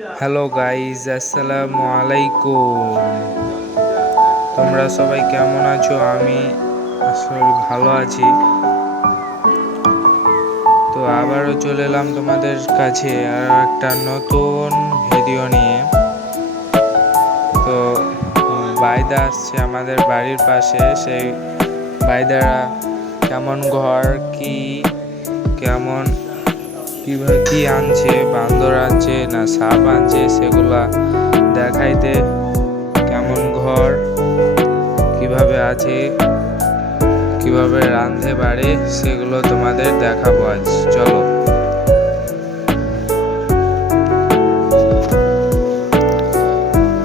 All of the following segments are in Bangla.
হ্যালো গাইজ, আসসালামু আলাইকুম। তোমরা সবাই কেমন আছো? আমি আসলে ভালো আছি। তো আবারও চলে এলাম তোমাদের কাছে আর একটা নতুন ভিডিও নিয়ে। তো বাইদা আসছে আমাদের বাড়ির পাশে। সেই বাইদারা কেমন ঘর, কেমন কিভাবে কি আনছে, বান্দর আনছে না সাপ আনছে, সেগুলা দেখাইতে। কেমন ঘর, কিভাবে আছে, কিভাবে রাঁধে বাড়ে, সেগুলো তোমাদের দেখাবো আজ। চলো।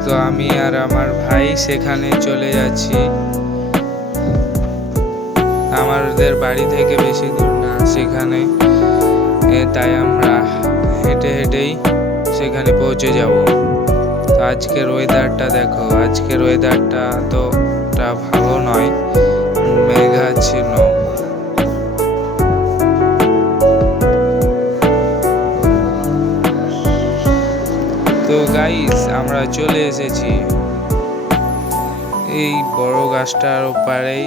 তো আমি আর আমার ভাই সেখানে চলে যাচ্ছি। আমাদের বাড়ি থেকে বেশি দূর না সেখানে, তাই আমরা হেঁটে হেঁটেই সেখানে পৌঁছে যাব। তো আজকের ওয়েদারটা দেখো, আজকের ওয়েদারটা তো ভালো নয়, মেঘাচ্ছন্ন। তো গাইস, আমরা চলে এসেছি এই বড় গাছটার ওপারেই।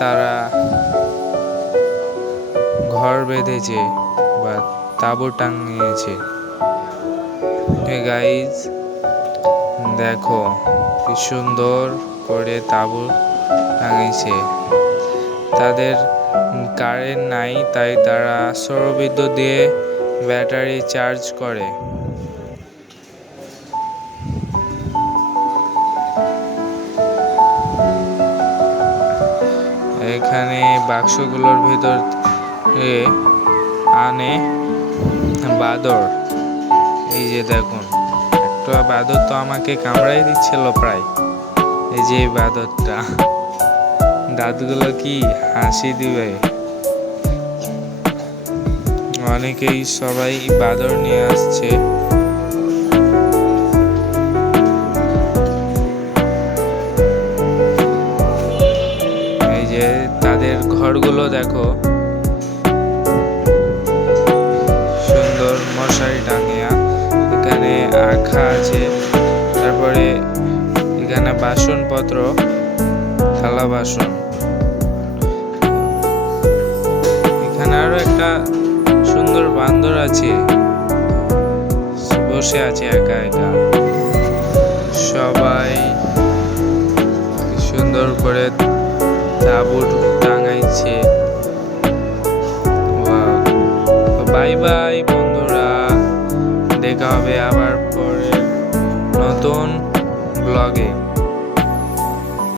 তারা ঘর বেঁধেছে বা তাঁবু টাঙিয়েছে। গাইস দেখো কি সুন্দর করে তাঁবু টাঙিয়েছে। তাদের কারেন্ট নাই, তাই তারা সৌরবিদ্যুৎ দিয়ে ব্যাটারি চার্জ করে। এখানে বাক্সগুলোর ভিতর আনে বাদর। এই যে দেখুন, একটা বাদর তো আমাকে কামড়াই দিচ্ছিল প্রায়। এই যে বাদরটা, দাঁতগুলো কি হাসি দিবে। অনেকেই সবাই বাদর নিয়ে আসছে। এই যে তাদের ঘরগুলো দেখো, সুন্দর মশারি টাঙিয়া। এখানে আখা আছে, তারপরে এখানে বাসনপত্র, থালা বাসন। এখানে আরো একটা সুন্দর বান্দর আছে, বসে আছে একা একা। সবাই সুন্দর করে তাঁবু টাঙাইছে। বাই বাই বন্ধুরা, দেখা হবে আবার পরে নতুন ব্লগে।